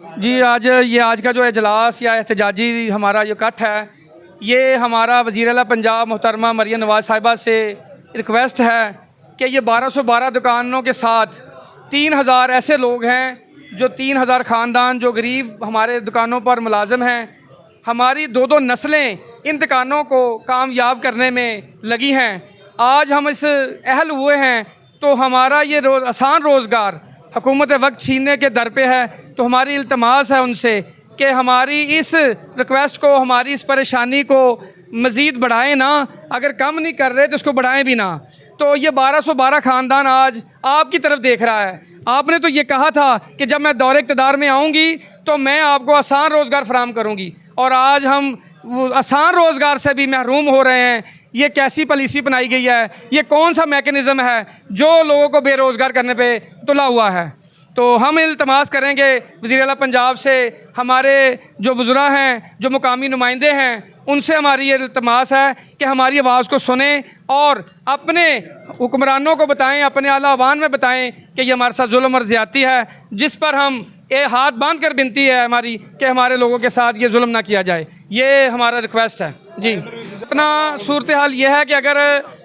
جی آج کا جو اجلاس یا احتجاجی ہمارا جو کٹ ہے، یہ ہمارا وزیر اعلیٰ پنجاب محترمہ مریم نواز صاحبہ سے ریکویسٹ ہے کہ یہ 1212 دکانوں کے ساتھ 3000 ایسے لوگ ہیں، جو 3000 خاندان جو غریب ہمارے دکانوں پر ملازم ہیں، ہماری دو نسلیں ان دکانوں کو کامیاب کرنے میں لگی ہیں۔ آج ہم اس اہل ہوئے ہیں تو ہمارا یہ آسان روزگار حکومت وقت چھیننے کے در پہ ہے، تو ہماری التماس ہے ان سے کہ ہماری اس ریکویسٹ کو، ہماری اس پریشانی کو مزید بڑھائیں نہ، اگر کم نہیں کر رہے تو اس کو بڑھائیں بھی نہ۔ تو یہ 1212 خاندان آج آپ کی طرف دیکھ رہا ہے۔ آپ نے تو یہ کہا تھا کہ جب میں دور اقتدار میں آؤں گی تو میں آپ کو آسان روزگار فراہم کروں گی، اور آج ہم آسان روزگار سے بھی محروم ہو رہے ہیں۔ یہ کیسی پالیسی بنائی گئی ہے؟ یہ کون سا میکنزم ہے جو لوگوں کو بے روزگار کرنے پہ تلا ہوا ہے؟ تو ہم التماس کریں گے وزیر اعلیٰ پنجاب سے، ہمارے جو وزراء ہیں، جو مقامی نمائندے ہیں، ان سے ہماری یہ التماس ہے کہ ہماری آواز کو سنیں اور اپنے حکمرانوں کو بتائیں، اپنے اعلیٰ عوان میں بتائیں کہ یہ ہمارے ساتھ ظلم اور زیادتی ہے، جس پر ہم ہاتھ باندھ کر بنتی ہے ہماری کہ ہمارے لوگوں کے ساتھ یہ ظلم نہ کیا جائے۔ یہ ہمارا ریکویسٹ ہے۔ جی، اپنا صورتحال یہ ہے کہ اگر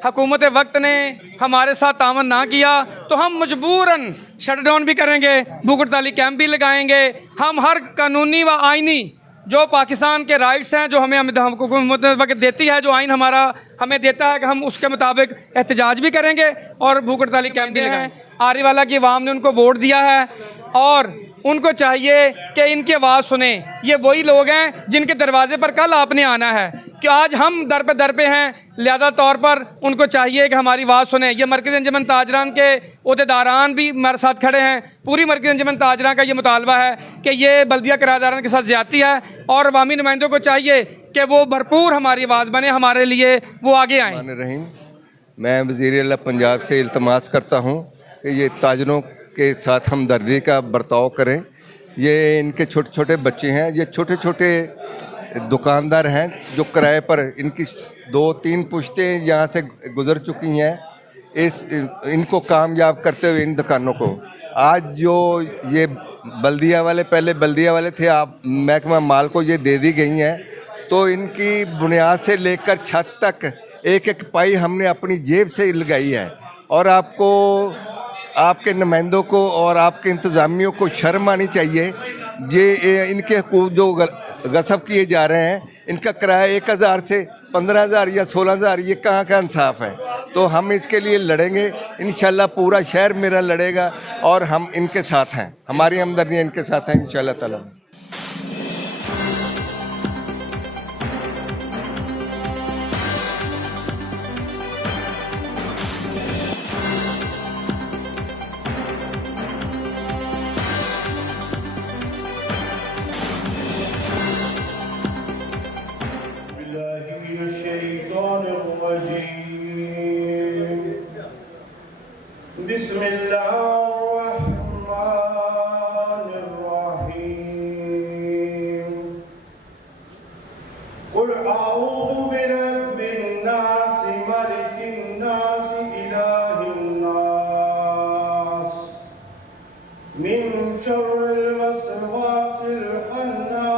حکومت وقت نے ہمارے ساتھ تعاون نہ کیا تو ہم مجبوراً شٹ ڈاؤن بھی کریں گے، بھوک ہڑتالی کیمپ بھی لگائیں گے۔ ہم ہر قانونی و آئینی جو پاکستان کے رائٹس ہیں، جو ہمیں حکومت وقت دیتی ہے، جو آئین ہمارا ہمیں دیتا ہے، کہ ہم اس کے مطابق احتجاج بھی کریں گے اور بھوک ہڑتالی کیمپ بھی لگائیں گے۔ آری والا کی عوام نے ان کو ووٹ دیا ہے اور ان کو چاہیے کہ ان کی آواز سنیں۔ یہ وہی لوگ ہیں جن کے دروازے پر کل آپ نے آنا ہے، کہ آج ہم در پہ ہیں، لہذا طور پر ان کو چاہیے کہ ہماری آواز سنیں۔ یہ مرکزی انجمن تاجران کے عہدیداران بھی ہمارے ساتھ کھڑے ہیں۔ پوری مرکزی انجمن تاجران کا یہ مطالبہ ہے کہ یہ بلدیہ کرایہ داران کے ساتھ زیادتی ہے، اور عوامی نمائندوں کو چاہیے کہ وہ بھرپور ہماری آواز بنے، ہمارے لیے وہ آگے آئیں۔ میں وزیر اعلیٰ پنجاب سے التماس کرتا ہوں کہ یہ تاجروں کے ساتھ ہمدردی کا برتاؤ کریں۔ یہ ان کے چھوٹے چھوٹے بچے ہیں، یہ چھوٹے چھوٹے دکاندار ہیں جو کرائے پر، ان کی 2-3 پشتیں یہاں سے گزر چکی ہیں ان کو کامیاب کرتے ہوئے ان دکانوں کو۔ آج جو یہ بلدیہ والے، پہلے بلدیہ والے تھے، آپ محکمہ مال کو یہ دے دی گئی ہیں، تو ان کی بنیاد سے لے کر چھت تک ایک ایک پائی ہم نے اپنی جیب سے لگائی ہے، اور آپ کو، آپ کے نمائندوں کو اور آپ کے انتظامیوں کو شرم آنی چاہیے۔ یہ ان کے حقوق جو غصب کیے جا رہے ہیں، ان کا کرایہ 1000 سے 15000 یا 16000، یہ کہاں کا انصاف ہے؟ تو ہم اس کے لیے لڑیں گے انشاءاللہ، پورا شہر میرا لڑے گا، اور ہم ان کے ساتھ ہیں، ہماری ہمدردیاں ان کے ساتھ ہیں انشاءاللہ تعالی۔ بسم اللہ الرحمن الرحیم قل اعوذ برب الناس ملک الناس الہ الناس من شر الوسواس الخناس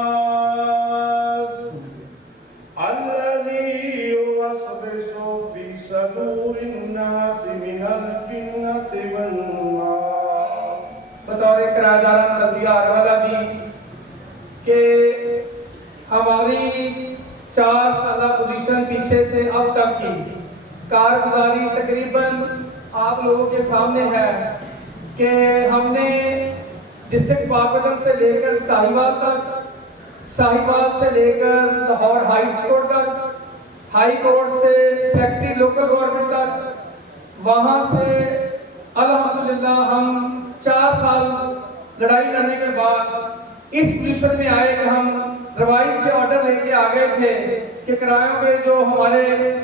الذي يوسوس في صدور الناس من الجنة والناس۔ بطور کرایہ داران بلدیہ آروالا بھی کہ ہماری 4 سالہ پوزیشن پیچھے سے اب تک کی کارگزاری تقریباً آپ لوگوں کے سامنے ہے کہ ہم نے ڈسٹرکٹ پاکپتن سے لے کر ساہیوال تک، ساہیوال سے لے کر لاہور ہائی کورٹ تک، ہائی کورٹ سے سیکٹری لوکل گورنمنٹ تک، وہاں سے الحمدللہ ہم 4 سال لڑائی لڑنے کے بعد اس پوزیشن میں آئے کہ ہم ریوائز کے آرڈر لے کے آ گئے تھے کہ کرایوں کے جو ہمارے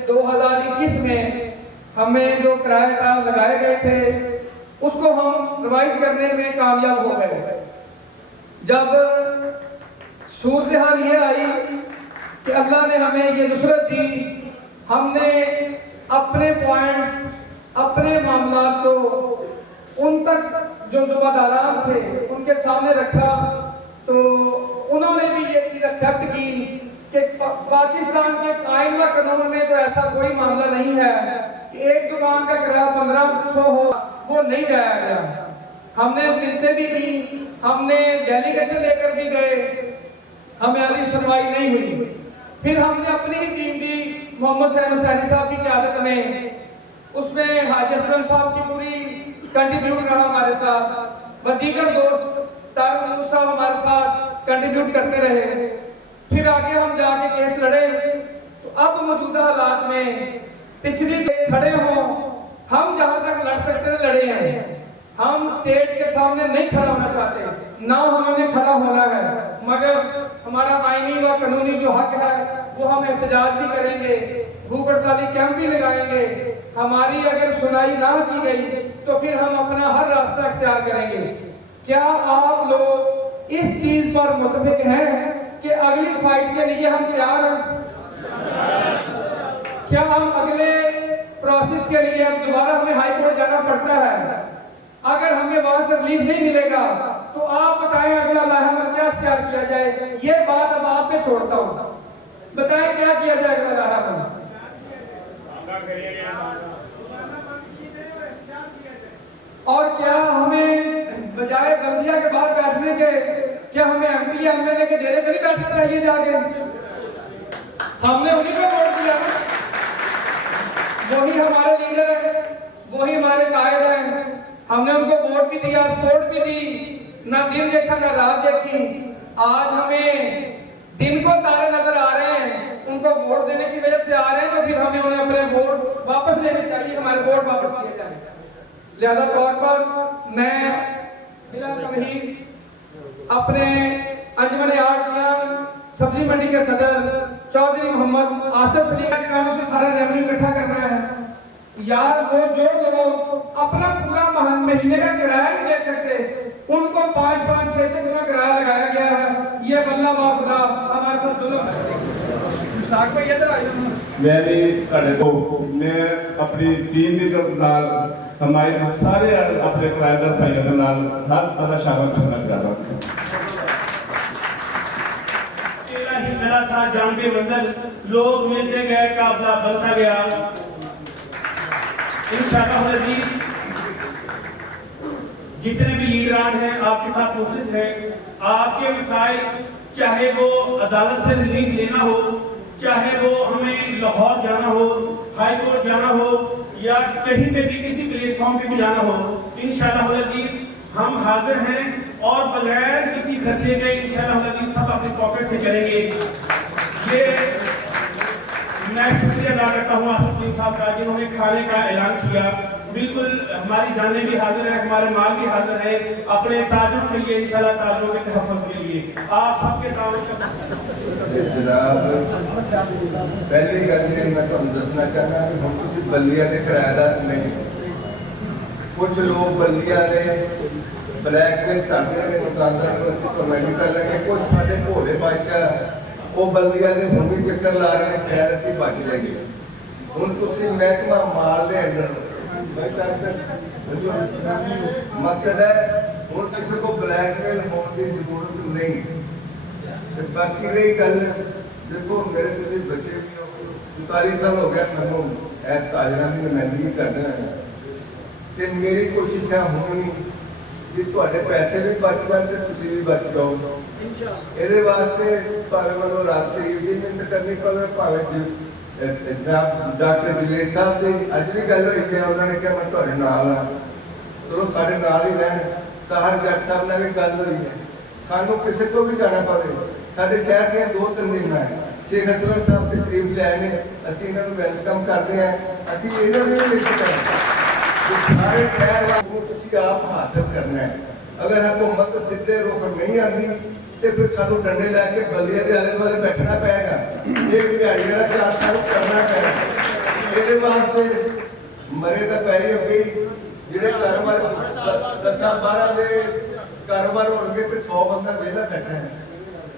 2021 میں ہمیں جو کرایہ کا لگائے گئے تھے اس کو ہم ریوائز کرنے میں کامیاب ہو گئے۔ جب صورتحال یہ آئی کہ اللہ نے ہمیں یہ نصرت دی، ہم نے اپنے پوائنٹس، اپنے معاملات کو ان تک جو ذمہ داران تھے ان کے سامنے رکھا، تو ایکسیپٹ کی کہ پاکستان کے قائم قانون میں تو ایسا کوئی معاملہ نہیں ہے کہ ایک دکان کا کرایہ 1500 ہو، وہ نہیں جایا گیا. ہم نے ملتے بھی دی، ہم نے ڈیلیگیشن لے کر بھی گئے، ہماری سنوائی نہیں ہوئی. پھر ہم نے اپنی ہی ٹیم دی محمد حسین حسینی صاحب کی قیادت میں، اس میں حاجی اسلم صاحب کی پوری کنٹریبیوٹ رہا ہمارے ساتھ، و دیگر دوست طارق محمود صاحب ہمارے ساتھ کنٹریبیوٹ کرتے رہے. پھر آگے ہم جا کے کیس لڑے. تو اب موجودہ حالات میں پچھلی کھڑے ہوں، ہم جہاں تک لڑ سکتے تھے لڑے ہیں. ہم اسٹیٹ کے سامنے نہیں کھڑا ہونا چاہتے، نہ ہمیں نے کھڑا ہونا ہے، مگر ہمارا آئینی و قانونی جو حق ہے وہ ہم احتجاج بھی کریں گے، بھوک ہڑتالی کیمپ بھی لگائیں گے. ہماری اگر سنائی نہ کی گئی تو پھر ہم اپنا ہر راستہ اختیار کریں گے. کیا آپ لوگ اس چیز پر متفق ہیں کہ اگلی فائٹ کے لیے ہم تیار ہیں؟ کیا ہم اگلے پروسیس کے لیے اب دوبارہ ہمیں ہائی کورٹ جانا پڑتا ہے؟ اگر ہمیں وہاں سے ریلیف نہیں ملے گا تو آپ بتائیں اگلا لاحقہ کیا اختیار کیا جائے؟ یہ بات اب آپ پہ چھوڑتا ہوں، بتائیں کیا کیا جائے اگلا لاحقہ؟ اور کیا ہمیں بجائے بلدیہ کے باہر بیٹھنے کے کیا ہمیں M P M L A کے ڈیرے پہ نہیں بیٹھنا چاہیے جا کے؟ ہم نے انہیں کو ووٹ دیا، وہی ہمارے لیڈر ہیں، وہی ہمارے قائد ہیں. ہم نے ان کو ووٹ بھی دیا، سپورٹ بھی دی، نہ دن دیکھا نہ رات دیکھی. آج ہمیں دن کو تارے نظر آ رہے ہیں، ان کو ووٹ دینے کی وجہ سے آ رہے ہیں، تو پھر ہمیں انہیں اپنے ووٹ واپس لینے چاہیے، ہمارے ووٹ واپس کیے جائیں. لہذا طور پر میں بلا تمہید اپنے انجمن آرٹیاں سبزی منڈی کے صدر چودھری محمد آصف سلیم کے کاموں سے سارا ریونیو اکٹھا کرنا ہے. یار وہ جو لوگ اپنا پورا مہینے کا کرایہ نہیں دے سکتے، ان کو 5-6 گنا کرایہ لگایا گیا ہے. یہ واللہ با خدا ہمارے ساتھ ظلم ہے. مشتاق بھائی ادھر آئیے. میں بھی میں اپنی ٹیم کے نال ہمارے سارے اپنے قائدہ بھائیوں کے نال ہر طرح شامل کرنا چاہ رہا ہوں. ہی چلا تھا جان بے منزل، لوگ ملتے گئے، قافلہ بنتا گیا. انشاءاللہ العزیز جتنے بھی لیڈران ہیں آپ کے ساتھ مخلص ہیں. آپ کے مسائل چاہے وہ عدالت سے ریلیف لینا ہو، چاہے وہ ہمیں لاہور جانا ہو، ہائی کورٹ جانا ہو، یا کہیں پہ بھی کسی پلیٹ فارم پہ بھی جانا ہو، انشاءاللہ العزیز ہم حاضر ہیں اور بغیر کسی خرچے کے انشاءاللہ العزیز سب اپنی پاکٹ سے کریں گے. یہ میں شکریہ ادا کرتا ہوں آصف سلیم صاحب کا جنہوں نے کھانے کا اعلان کیا. بالکل ہماری جانیں بھی حاضر ہیں، ہمارے مال بھی حاضر ہیں، اپنے تاجروں کے لیے انشاءاللہ تاجروں کے تحفظ کے لیے آپ سب کے تعاون کا. جناب پہلی گل یہ میں تمہیں دسنا چاہنا کہ ہم کسی بلدیہ کے کرایہ دار نہیں. کچھ لوگ بلدیہ نے بلیک میں کرتے ہیں دکاندار کو اسی پروائڈ کر لیں گے. کچھ سارے بھولے بادشاہ وہ بلدیہ نے ہم بھی چکر لا رہے ہیں، خیر اسی بچ جائیں گے. ہوں تھی محکمہ مال دے اندر مقصد ہے ہوں کسی کو بلیک میل ہونے کی ضرورت نہیں. باقی رہی گل دیکھو میرے کسی بچے بھی 44 سال ہو گیا میں تاجروں کی نمائندگی کرنا ہے، کہ میری کوشش ہے ہونی کہ تھوڑے پیسے بھی بچ جان تو تسی بھی بچ جاؤ. یہ واسطے پاوے منو رات شریف کی محنت کرنی پوے، پاوے جناب ڈاکٹر جلیل صاحب کی اج بھی گل ہوئی ہے، انہوں نے کہا میں تھوڑے نال ہاں، چلو سارے نال ہی رہن. طاہر جٹ صاحب نے بھی گل ہوئی ہے، سانو کسی کو بھی جانا پوے. سارے شہر دیا 2 تنظیمیں ہیں، شیخ اسلم صاحب تشریف لے آئے ہیں، اسی انہوں نے ویلکم کرتے ہیں. اسی انہوں نے بھی لکھ کریں سارے شہر کو تسی آپ حاصل کرنا ہے. اگر حکومت سیدھے روک نہیں آتی تو پھر سانو ڈنڈے لے کے بلدیہ کے آلے دوالے بیٹھنا پائے گا، ایک دیہڑی والا 4 سال کرنا پائے گا. یہ واسطے مرے تو پہلے ہو گئی جہے کاروبار 10-12 کے کاروبار ہو گئے تو 100 بندہ ویلا بیٹھا ہے.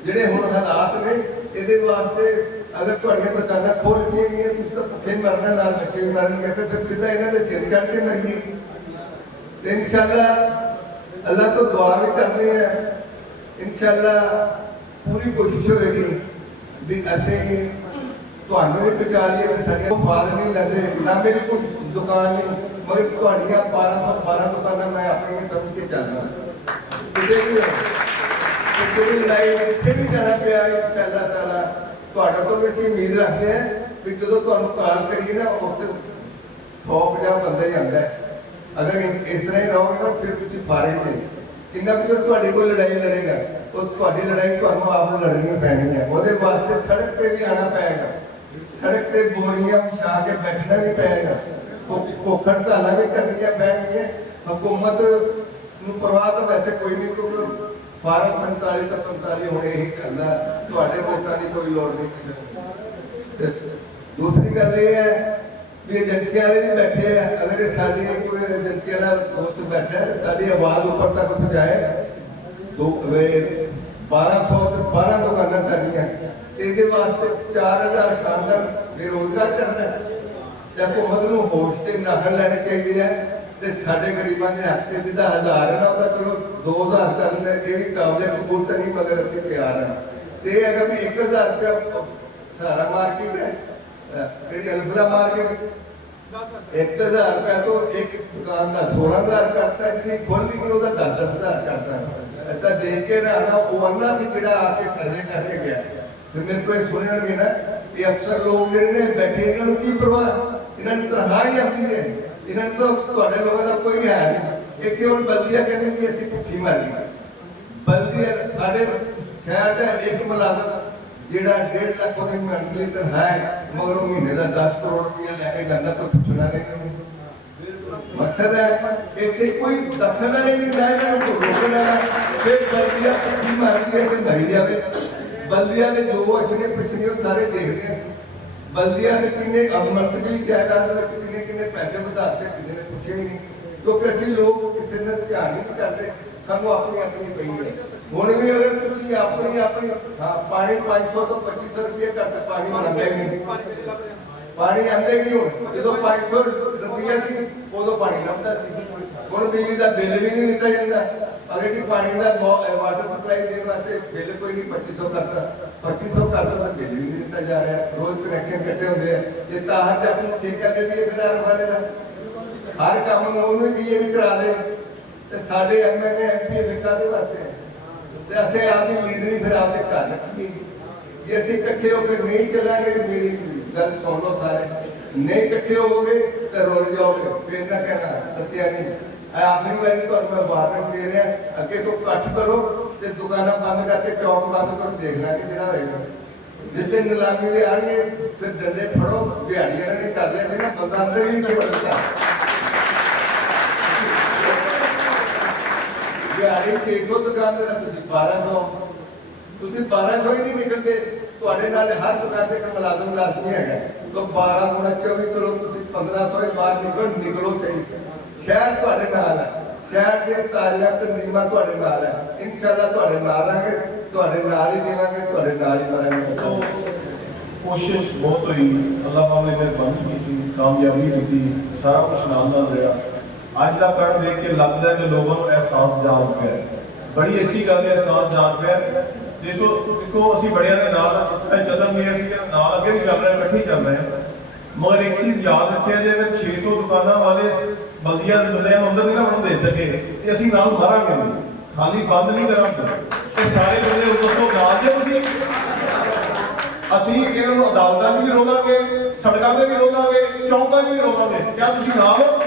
جہے ہوں حالات نے یہ واسطے اگر تھوڑیاں دکانیں کھول کے گئی ہیں تو بھوکے مرنا نال بچے بھی مرن گے تو پھر سیدھا یہاں کے سر چڑھ کے مریے. تو انشاءاللہ اللہ تو دعا بھی کرتے ہیں، انشاءاللہ ਪੂਰੀ ਕੋਸ਼ਿਸ਼ ਹੋਵੇਗੀ ਵੀ ਅਸੀਂ ਤੁਹਾਨੂੰ ਵੀ ਬਚਾ ਲਈਏ ਤੇ ਸਾਡੇ ਫਾਇਦਾ ਨਹੀਂ ਲੈਂਦੇ ਨਾ ਮੇਰੀ ਕੋਈ ਦੁਕਾਨ ਨਹੀਂ ਮਗਰ ਤੁਹਾਡੀਆਂ 1212 ਦੁਕਾਨਾਂ ਮੈਂ ਆਪਣੀਆਂ ਸਮਝ ਕੇ ਚੱਲਦਾ ਕਿਤੇ ਵੀ ਕੋਈ ਲੜਾਈ ਇੱਥੇ ਵੀ ਜਾਣਾ ਪਿਆ ਇਨਸ਼ਾਅੱਲਾ ਤਾਲਾ ਤੁਹਾਡੇ ਤੋਂ ਵੀ ਅਸੀਂ ਉਮੀਦ ਰੱਖਦੇ ਹਾਂ ਵੀ ਜਦੋਂ ਤੁਹਾਨੂੰ ਕਾਲ ਕਰੀਏ ਨਾ ਉਸ ਤੇ 150 ਬੰਦਾ ਹੀ ਆਉਂਦਾ ਹੈ ਅਗਰ ਇਸ ਤਰ੍ਹਾਂ ਹੀ ਰਹੋਗੇ ਤਾਂ ਫਿਰ ਤੁਸੀਂ ਫਾਰਗ ਨਹੀਂ ਕਿੰਨਾ ਕੁ ਚਿਰ ਤੁਹਾਡੀ ਕੋਈ ਲੜਾਈ ਲੜੇਗਾ ਉਹ ਤੁਹਾਡੀ ਲੜਾਈ ਤੁਹਾਨੂੰ ਆਪ ਨੂੰ ਲੜਨੀ ਪੈਣੀ ਹੈ ਉਹਦੇ ਵਾਸਤੇ ਸੜਕ ਤੇ ਵੀ ਆਣਾ ਪਏਗਾ ਸੜਕ ਤੇ ਬੋਰੀਆਂ ਵਿਛਾ ਕੇ ਬੈਠਣਾ ਵੀ ਪਏਗਾ ਭੁੱਖ ਹੜਤਾਲਾਂ ਵੀ ਕਰਨੀਆਂ ਪੈਣਗੀਆਂ ਹਕੂਮਤ ਨੂੰ ਪਰਵਾਹ ਤਾਂ ਵੈਸੇ ਕੋਈ ਨਹੀਂ ਕਿਉਂਕਿ ਫਾਰਮ 47 ਤੋਂ 45 ਹੁਣ ਇਹੀ ਚੱਲਦਾ ਤੁਹਾਡੇ ਵੋਟਾਂ ਦੀ ਕੋਈ ਲੋੜ ਨਹੀਂ ਤੇ ਦੂਸਰੀ ਗੱਲ ਇਹ ਹੈ ਵੀ ਏਜੰਸੀ ਵਾਲੇ ਵੀ ਬੈਠੇ ਆ ਅਗਰ ਇਹ ਸਾਡੀ ਕੋਈ ਏਜੰਸੀ ਵਾਲਾ ਦੋਸਤ ਬੈਠਾ ਹੈ ਸਾਡੀ ਆਵਾਜ਼ ਉੱਪਰ ਤੱਕ ਪਹੁੰਚਾਏ 1200 ਤੇ 12 ਦੁਕਾਨਾਂ ਸਾਡੀਆਂ ਇਹਦੇ ਵਾਸਤੇ 4000 ਖਾਨਦਾਨ ਬੇਰੋਜ਼ਗਾਰ ਕਰਨਾ ਤੇ ਹਕੂਮਤ ਨੂੰ ਹੋਸ਼ ਤੇ ਨਾਖਰ ਲੈਣੇ ਚਾਹੀਦੇ ਆ ਤੇ ਸਾਡੇ ਗਰੀਬਾਂ ਦੇ ਹੱਕ ਤੇ ਜਿਹਦਾ 1000 ਹੈ ਨਾ ਉਹਦਾ ਚਲੋ 2000 ਕਰਨ ਦਾ ਇਹ ਵੀ ਕਾਬਲੇ ਕਬੂਲ ਤਾਂ ਨਹੀਂ ਮਗਰ ਅਸੀਂ ਤਿਆਰ ਹਾਂ ਤੇ ਇਹ ਹੈਗਾ ਵੀ 1000 ਰੁਪਇਆ ਸਾਰਾ ਮਾਰਕੀਟ ਹੈ ਜਿਹੜੀ ਅਲਫਲਾ ਮਾਰਕੀਟ 1000 ਰੁਪਇਆ ਤੋਂ ਇੱਕ ਦੁਕਾਨ ਦਾ 16000 ਕਰਤਾ ਜਿਹੜੀ ਖੋਲ੍ਹਦੀ ਨਹੀਂ ਉਹਦਾ 10,000 ਕਰਤਾ ਏਦਾਂ ਦੇਖ ਕੇ ਰਹਿਣਾ ਉਹ ਅੰਨਾ ਸੀ ਜਿਹੜਾ ਆ ਕੇ ਸਰਵੇ ਕਰਕੇ ਗਿਆ ਫਿਰ ਮੇਰੇ ਕੋਲ ਸੁਣਿਆ ਨਾ ਇਹ ਅਫਸਰ ਲੋਕ ਜਿਹੜੇ ਨੇ ਬੈਠੇ ਇਹਨਾਂ ਨੂੰ ਕੀ ਪਰਵਾਹ ਇਹਨਾਂ ਨੂੰ ਤਨਖਾਹ ਹੀ ਆਉਂਦੀ ਹੈ ਇਹਨਾਂ ਨੂੰ ਤਾਂ ਤੁਹਾਡੇ ਲੋਕਾਂ ਦਾ ਕੋਈ ਹੈ ਨਹੀਂ ਇੱਥੇ ਹੁਣ ਬਲਦੀਆ ਕਹਿੰਦੇ ਕਿ ਅਸੀਂ ਭੁੱਖੀ ਮਰ ਗਏ ਬਲਦੀਆ ਸਾਡੇ ਸ਼ਹਿਰ ਦਾ ਇੱਕ ਮੁਲਾਜ਼ਮ ਜਿਹੜਾ 1.5 ਲੱਖ ਉਹਦੀ ਮੰਥਲੀ ਤਨਖਾਹ ਹੈ ਮਗਰ ਉਹ ਮਹੀਨੇ ਦਾ 10 ਕਰੋੜ ਰੁਪਇਆ ਲੈ ਕੇ ਜਾਂਦਾ ਕੋਈ ਪੁੱਛਣਾ ਨਹੀਂ ਮਕਸਦ ਹੈ ਇੱਥੇ ਕੋਈ ਦਖਲ ਨਹੀਂ ਲੈ ਇਹਨਾਂ ਨੂੰ ਰੋਕਣ ਵਾਲਾ ਫਿਰ ਬਲਦੀਆ ਭੁੱਖੀ ਮਰਦੀ ਹੈ ਤੇ ਮਰੀ ਜਾਵੇ ਬਲਦੀਆ ਦੇ ਜੋ ਅਸਲੇ ਪਿਛਲੇ ਉਹ ਸਾਰੇ ਦੇਖਦੇ ਆ ਬਲਦੀਆ ਨੇ ਕਿੰਨੇ ਅਮਰਤਬੀ ਜਾਇਦਾਦ ਵਿੱਚ ਕਿੰਨੇ ਪੈਸੇ ਵਧਾਤੇ ਕਿਸੇ ਨੇ ਪੁੱਛਿਆ ਹੀ ਨਹੀਂ ਕਿਉਂਕਿ ਅਸੀਂ ਲੋਕ ਕਿਸੇ ਨੇ ਧਿਆਨ ਨਹੀਂ ਕਰਦੇ ਸਾਨੂੰ ਆਪਣੀ ਪਈ ਹੈ ਹੁਣ ਵੀ ਅਗਰ ਤੁਸੀਂ ਆਪਣੀ ਪਾਣੀ 500 ਤੋਂ 2500 ਰੁਪਏ ਘੱਟ ਪਾਣੀ ਆਉਂਦਾ ਹੀ ਨਹੀਂ ਪਾਣੀ ਆਉਂਦਾ ਹੀ ਨਹੀਂ ਹੁਣ ਜਦੋਂ 500 ਰੁਪਇਆ ਸੀ ਉਦੋਂ ਪਾਣੀ ਲੱਭਦਾ ਸੀ ਹੁਣ ਬਿਜਲੀ ਦਾ ਬਿੱਲ ਵੀ ਨਹੀਂ ਦਿੱਤਾ ਜਾਂਦਾ ਅਗਰ ਕਿ ਪਾਣੀ ਦਾ ਵਾਟਰ ਸਪਲਾਈ ਦੇਣ ਵਾਸਤੇ ਬਿੱਲ ਕੋਈ ਨਹੀਂ 2500 ਕਰਤਾ 2500 ਕਰਤਾ ਤਾਂ ਬਿੱਲ ਵੀ ਨਹੀਂ ਦਿੱਤਾ ਜਾ ਰਿਹਾ ਰੋਜ਼ ਕਨੈਕਸ਼ਨ ਕੱਟੇ ਹੁੰਦੇ ਆ ਜੇ ਤਾਹਰ ਜੱਟ ਨੂੰ ਠੇਕਾ ਦੇ ਦਈਏ ਫਿਰ ਰਵਾਨੇ ਦਾ ਹਰ ਕੰਮ ਨੂੰ ਉਹਨੂੰ ਵੀ ਇਹ ਵੀ ਕਰਾ ਦੇ ਤੇ ਸਾਡੇ ਐਮਐਲਏ ਐਮਪੀ ਵਿਕਾਸ ਦੇ ਵਾਸਤੇ ਤੇ ਅਸੀਂ ਆਪਦੀ ਲੀਡਰੀ ਫਿਰ ਆਪਦੇ ਘਰ ਰੱਖੀਏ ਜੇ ਅਸੀਂ ਇਕੱਠੇ ਹੋ ਕੇ ਨਹੀਂ ਚੱਲਾਂਗੇ ਮੇਰੀ ਗੱਲ ਸੁਣ ਲਓ ਸਾਰੇ ਨਹੀਂ ਇਕੱਠੇ ਹੋਵੋਗੇ ਤਾਂ ਰੁਲ ਜਾਓਗੇ ਫਿਰ ਨਾ ਕਹਿਣਾ ਦੱਸਿਆ ਨਹੀਂ ਆਖਰੀ ਵਾਰੀ ਤੁਹਾਨੂੰ ਮੈਂ ਵਾਰਨਿੰਗ ਦੇ ਰਿਹਾ ਅੱਗੇ ਤੋਂ ਇਕੱਠ ਕਰੋ ਤੇ ਦੁਕਾਨਾਂ ਬੰਦ ਕਰਕੇ ਚੌਕ ਬੰਦ ਕਰੋ ਦੇਖਣਾ ਕਿ ਜਿਹੜਾ ਹੋਏਗਾ ਜਿਸ ਦਿਨ ਨਿਲਾਮੀ ਦੇ ਆਣਗੇ ਫਿਰ ਡੰਡੇ ਫੜੋ ਦਿਹਾੜੀਆਂ ਨੇ ਕਰ ਲਿਆ ਸੀ ਨਾ ਬੰਦਾ ਅੰਦਰ ਹੀ ਨਹੀਂ ਸੀ ਵੜਦਾ ਦਿਹਾੜੀ 600 ਦੁਕਾਨ ਦੇ ਨਾਲ ਤੁਸੀਂ 1200 ਹੀ ਨਹੀਂ ਨਿਕਲਦੇ ਤੁਹਾਡੇ ਨਾਲ ਹਰ ਦੁਕਾਨ ਤੇ ਇੱਕ ਮੁਲਾਜ਼ਮ ਲਾਜ਼ਮੀ ਹੈਗਾ ਤਾਂ 12 ਗੁਣਾ 24 ਕਰੋ ਤੁਸੀਂ 1500 ਹੀ ਬਾਹਰ ਨਿਕਲੋ ਸਹੀ ਸ਼ਹਿਰ ਤੁਹਾਡੇ ਨਾਲ ਹੈ ਸ਼ਹਿਰ ਦੇ ਤਾਜ਼ਾ ਤਨਜ਼ੀਮਾਂ ਤੁਹਾਡੇ ਨਾਲ ਹੈ ਇਨਸ਼ਾਅੱਲਾ ਤੁਹਾਡੇ ਨਾਲ ਰਹਾਂਗੇ ਤੁਹਾਡੇ ਨਾਲ ਹੀ ਦੇਵਾਂਗੇ ਤੁਹਾਡੇ ਨਾਲ ਹੀ ਮਰਾਂਗੇ ਕੋਸ਼ਿਸ਼ ਬਹੁਤ ਹੋਈ ਅੱਲਾਹ ਪਾਕ ਨੇ ਮਿਹਰਬਾਨੀ ਕੀਤੀ ਕਾਮਯਾਬੀ ਦਿੱਤੀ ਸਾਰਾ ਕੁਝ ਨਾਲ ਰਿਹਾ ਅੱਜ ਦਾ ਕੱਢ ਦੇਖ ਕੇ ਲੱਗਦਾ ਹੈ ਕਿ ਲੋਕਾਂ ਨੂੰ ਅਹਿਸਾਸ ਜਾਗ ਪਿਆ ਬੜੀ ਅੱਛੀ ਗੱਲ ਹੈ ਅਹਿਸਾਸ ਜਾਗ ਪਿਆ ਦੇਖੋ ਅਸੀਂ ਬੜਿਆਂ ਦੇ ਨਾਲ ਇਸ ਤਰ੍ਹਾਂ ਚੱਲਣਗੇ ਅਸੀਂ ਨਾਲ ਅੱਗੇ ਵੀ ਚੱਲ ਰਹੇ ਇਕੱਠੇ ਚੱਲ ਰਹੇ ਮਗਰ ਇੱਕ ਚੀਜ਼ ਯਾਦ ਰੱਖਿਆ ਜੇ ਅਗਰ 600 ਦੁਕਾਨਾਂ ਵਾਲੇ ਬਲਦੀਆ ਦੇ ਬੰਦਿਆਂ ਨੂੰ ਅੰਦਰ ਨਹੀਂ ਨਾ ਦੇ ਸਕੇ ਤੇ ਅਸੀਂ ਨਾਲ ਮਾਰਾਂਗੇ ਨਹੀਂ ਖਾਲੀ ਬੰਦ ਨਹੀਂ ਕਰਾਂਗੇ ਤੇ ਸਾਰੇ ਬੰਦੇ ਉਸ ਤੋਂ ਨਾਲ ਜੇ ਤੁਸੀਂ ਅਸੀਂ ਇਹਨਾਂ ਨੂੰ ਅਦਾਲਤਾਂ 'ਚ ਵੀ ਰੋਕਾਂਗੇ ਸੜਕਾਂ 'ਤੇ ਵੀ ਰੋਕਾਂਗੇ ਚੌਂਕਾਂ 'ਚ ਵੀ ਰੋਕਾਂਗੇ ਕਿਆ ਤੁਸੀਂ ਨਾਲ ਹੋ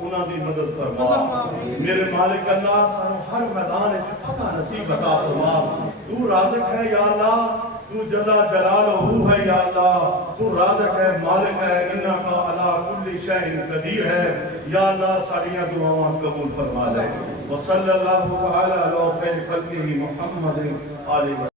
انہاں دی مدد فرما میرے مالک اللہ سانو ہر میدان وچ فتح نصیب عطا فرما تو رازق ہے یا اللہ تو جلا جلالہ ہے یا اللہ تو رازق ہے مالک ہے انکا علی کل شیء قدیر ہے یا اللہ ساریاں دعاواں قبول فرما لے وصلی اللہ تعالی علی خیر خلقہ محمد علیہ